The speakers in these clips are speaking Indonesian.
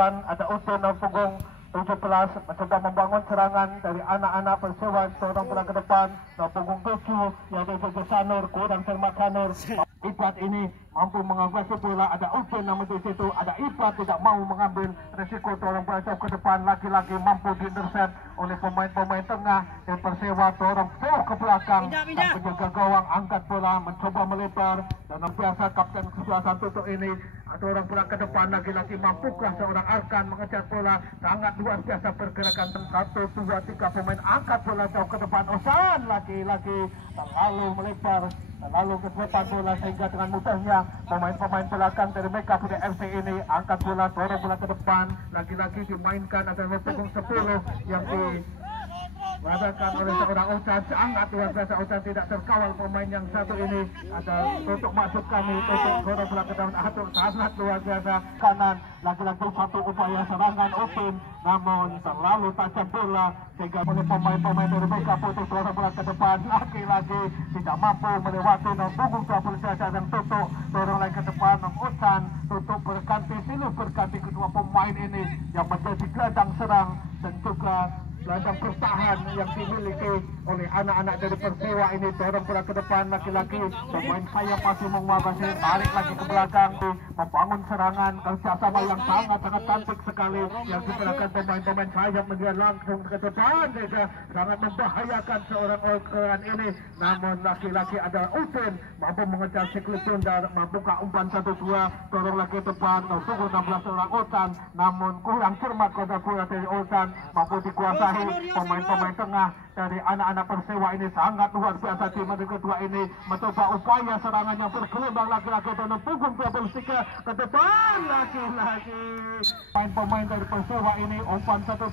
Ada Utin dan punggung 17 mencoba membangun serangan dari anak-anak Persewa seorang bola ke depan. Dan punggung 7 yang ada Sanur, kurang cermat Sanur. Ibrat ini mampu mengakuasi bola. Ada Utin namun di situ ada Ibrat tidak mau mengambil resiko dorong bola jauh ke depan. Lagi-lagi mampu diintercept oleh pemain-pemain tengah dan Persewa dorong jauh ke belakang. Dan penjaga gawang angkat bola mencoba melebar. Dan biasa kapten kesebelasan Tutuk ini ada orang bola ke depan. Lagi-lagi mampukah seorang Arkan mengejar bola. Sangat luar biasa pergerakan 1, 2, 3 pemain angkat bola jauh ke depan. Osan lagi-lagi terlalu melebar, terlalu ke depan bola sehingga dengan mudahnya pemain-pemain belakang dari Mega Putih FC ini angkat bola, dorong bola ke depan. Lagi-lagi dimainkan ada punggung 10 yang diadakan oleh seorang Osan. Sangat luar biasa, Osan tidak terkawal pemain yang satu ini. Ada Tutuk maksud kami, Tutuk dorong bola ke depan. Atur sangat luar biasa kanan. Lagi-lagi satu upaya serangan Upin, namun terlalu tajam bola sehingga oleh pemain-pemain dari Mega Putih dorong bola ke depan. Lagi-lagi tidak mampu melewati punggung 20 dan Tutuk dorong lagi ke depan. Osan Tutuk berganti silih berganti kedua pemain ini yang menjadi gelandang serang dan juga gelandang bertahan yang dimiliki oleh anak-anak dari Persewa ini. Dorong bola ke depan, lagi-lagi pemain sayap masih menguasai, tarik lagi ke belakang, membangun serangan kerjasama yang sangat-sangat cantik sekali yang diberikan pemain-pemain sayap mendia langsung ke depan sehingga sangat membahayakan seorang Okan ini. Namun lagi-lagi ada Utin mampu mengejar siklus tunda, mampukah umpan 1-2, dorong lagi ke depan, pukul 16 seorang Osan, namun kurang cermat kota bola dari Osan, mampu dikuasai pemain-pemain tengah dari anak-anak Persewa ini. Sangat luar biasa di menit kedua ini mencoba upaya serangan yang bergelombang. Lagi-lagi dan punggung 23 ke depan. Lagi-lagi pemain-pemain dari Persewa ini umpan 1-2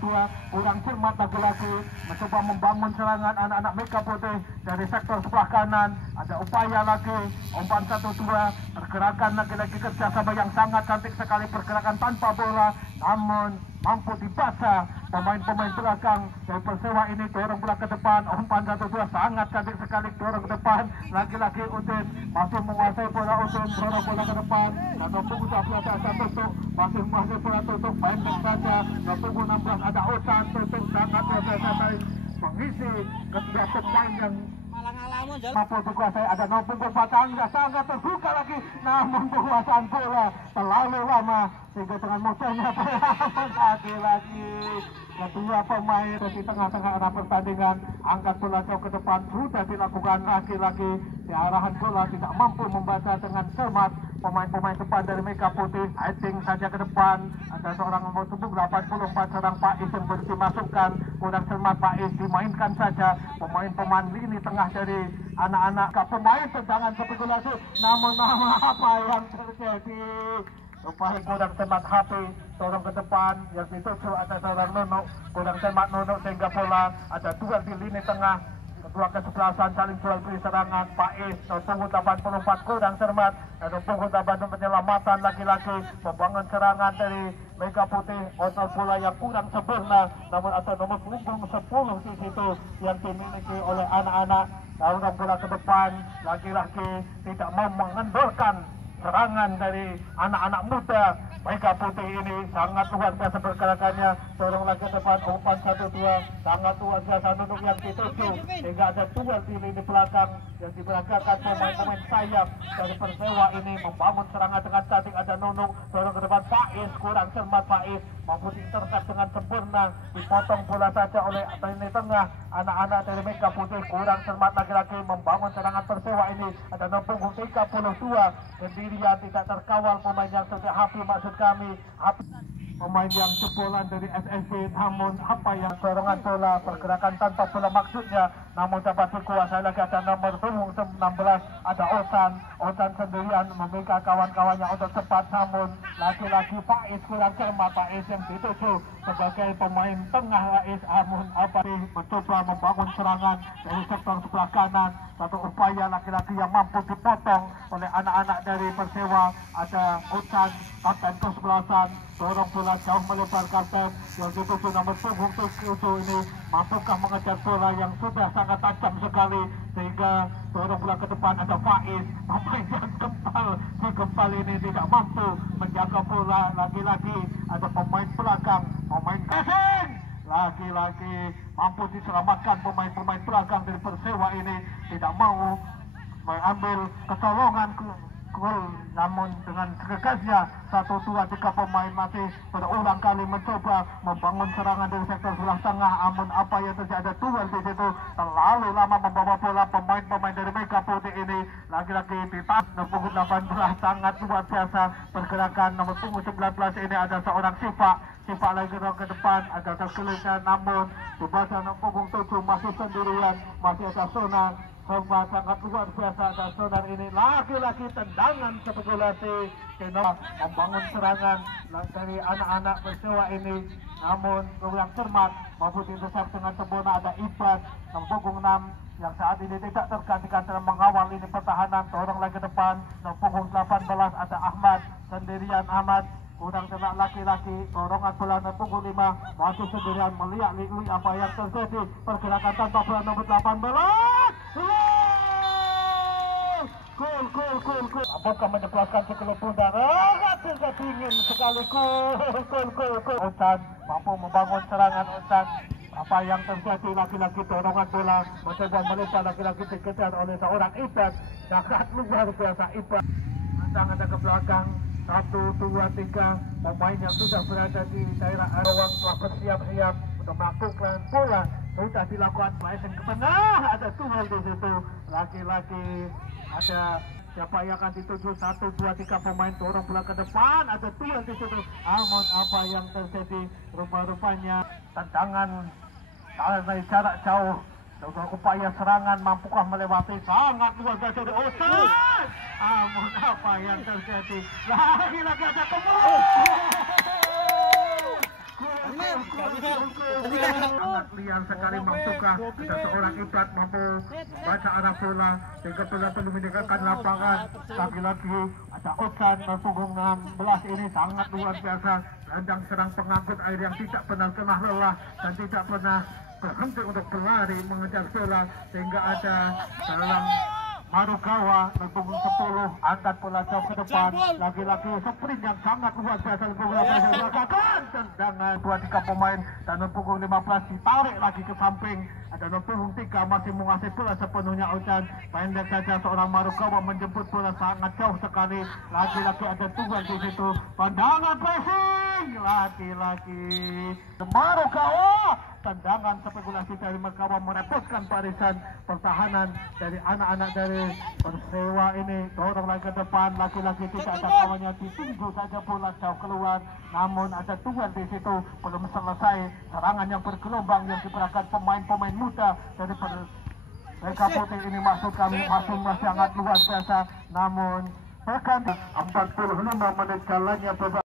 kurang cermat. Lagi-lagi mencoba membangun serangan anak-anak Mega Putih dari sektor sebelah kanan. Ada upaya lagi umpan 1-2, pergerakan lagi-lagi kerjasama yang sangat cantik sekali, pergerakan tanpa bola namun mampu dibaca pemain-pemain belakang dari Persewa ini. Dorong bola ke depan, umpan 1-2 sangat cantik sekali, dorong ke depan. Lagi-lagi Utin masih menguasai bola. Utin dorong bola ke depan dan punggung 12 Tutuk masih menguasai bola. Tutuk pendek saja. Dan punggung 16 ada Osan. Tutuk sangat luar biasa mengisi kedua pemain yang mampu dikuasai. Ada punggung Batangga sangat terbuka lagi, namun penguasaan bola terlalu lama sehingga dengan mudahnya lagi-lagi kedua pemain di tengah-tengah arah pertandingan angkat bola jauh ke depan sudah dilakukan. Lagi-lagi di arahan bola tidak mampu membaca dengan cermat pemain-pemain depan dari Mega Putih. Heading saja ke depan, ada seorang nomor 84 seorang Pais yang baru dimasukkan, kurang cermat Pais, dimainkan saja pemain-pemain lini tengah dari anak-anak pemain tendangan spekulasi. Namun apa yang terjadi? Upaya kurang cermat HP, dorong ke depan yang dituju ada seorang Nono, kurang cermat Nono sehingga bola ada dua di lini tengah. Kedua kesebelasan saling jual beli serangan. Pais punggung 84 kurang cermat dan punggung 86 penyelamatan. Lagi-lagi membangun serangan dari Mega Putih. Kontrol bola yang kurang sempurna, namun ada nomor punggung 10 di situ yang dimiliki oleh anak-anak. Dorong bola ke depan, lagi-lagi tidak mau mengendorkan serangan dari anak-anak muda Mega Putih ini. Sangat luar biasa pergerakannya, dorong lagi ke depan, umpan 1-2 sangat luar biasa Nunuk yang dituju sehingga ada dua di lini belakang yang diberagakan pemain-pemain sayap dari Persewa ini membangun serangan dengan cantik. Ada Nunuk dorong ke depan, Pais kurang cermat, Pais mampu diintercept dengan sempurna, dipotong bola saja oleh lini tengah anak-anak dari Mega Putih. Kurang cermat lagi-lagi membangun serangan Persewa ini. Ada punggung 32 sendirian, tidak terkawal pemain yang sudah Hafi maksud kami. Pemain yang jebolan dari SSB, namun apa yang dorongan bola, pergerakan tanpa bola maksudnya, namun dapat dikuasai. Lagi ada nomor punggung 16 ada Osan sendirian meminta kawan-kawannya untuk cepat, namun lagi-lagi Pais kurang cermat. Pais yang dituju sebagai pemain tengah Pais, namun apa mencoba membangun serangan dari sektor sebelah kanan. Satu upaya laki-laki yang mampu dipotong oleh anak-anak dari Persewa. Ada Osan, kapten kesebelasan, dorong bola jauh melebar kapten yang dituju nomor punggung 7 ini. Mampukah mengejar bola yang sudah sangat sangat tajam sekali sehingga seorang bola ke depan ada Faiz, pemain yang kempal. Si kempal ini tidak mampu menjaga bola. Lagi-lagi ada pemain belakang, pemain kasing. Lagi-lagi mampu diselamatkan pemain-pemain belakang dari Persewa ini, tidak mau mengambil ketolongan gol, namun dengan gegasnya 1-2-3 pemain masih berulang kali mencoba membangun serangan dari sektor sebelah tengah. Namun apa yang terjadi, ada duel di situ, terlalu lama membawa bola pemain-pemain dari Mega Putih ini. Lagi-lagi di nomor punggung 18 sangat luar biasa pergerakan. Nomor punggung 19 ini ada seorang Sipak lagi ke depan, ada terkelitnya, namun di bawah nomor punggung 7 masih sendirian, masih ada Sonar. Sangat luar biasa ada Sonar ini. Lagi-lagi tendangan spekulasi membangun serangan dari anak-anak Persewa ini, namun yang cermat mampu diintercept dengan sempurna. Ada Ibad nomor punggung 6 yang saat ini tidak tergantikan dalam mengawal ini pertahanan. Dorong lagi ke depan nomor punggung 18 ada Ahmad, sendirian Ahmad, kurang telak laki-laki, dorongan bola nomor punggung 5 masih sendirian melihat apa yang terjadi. Pergerakan tanpa bola nomor 18. Gol. Apakah menjelaskan sekelumit darat juga dingin sekali. Gol. Ocan mampu membangun serangan. Ocan, apa yang terjadi, lagi-lagi dorongan bola mencoba melempar, lagi-lagi dikejar oleh seorang Ibad. Sangat luar biasa Ibad. Ada ke belakang 1, 2, 3 pemain yang sudah berada di daerah ruang telah bersiap-siap untuk melakukan bola. Sudah dilakukan passing ke tengah, ada duel di situ. Lagi-lagi ada siapa yang akan dituju, 1, 2, 3 pemain dorong bola ke depan, ada duel di situ. Namun apa yang terjadi, rupa-rupanya tendangan dari jarak jauh. Untuk upaya serangan, mampukah melewati, sangat luar biasa dari Ocan. Namun apa yang terjadi, lagi-lagi ada sangat liar sekali. Mampukah ada seorang Ibad mampu baca arah bola sehingga bola belum meninggalkan lapangan. Lagi-lagi ada Ocan punggung 16 ini sangat luar biasa. Gelandang serang pengangkut air yang tidak pernah lelah dan tidak pernah berhenti untuk berlari mengejar bola, sehingga ada dalam Marugawa punggung 10 angkat bola jauh ke depan. Lagi-lagi sprint yang sangat luar biasa. Melakukan tendangan 2-3 pemain dan punggung 15 ditarik lagi ke samping. Ada punggung 3 masih menguasai bola sepenuhnya. Ocan pendek saja, seorang Marugawa menjemput bola sangat jauh sekali. Lagi-lagi ada duel di situ, pandangan pressing, lagi-lagi Marugawa. Tendangan spekulasi dari Merkawa merepotkan barisan pertahanan dari anak-anak dari Persewa ini. Dorong lagi ke depan, lagi-lagi tidak ada kawannya, ditunggu saja bola jauh keluar. Namun ada duel di situ, belum selesai. Serangan yang bergelombang yang diberikan pemain-pemain muda dari Mega Putih ini, maksud kami masih sangat luar biasa. Namun berganti 45 menit jalannya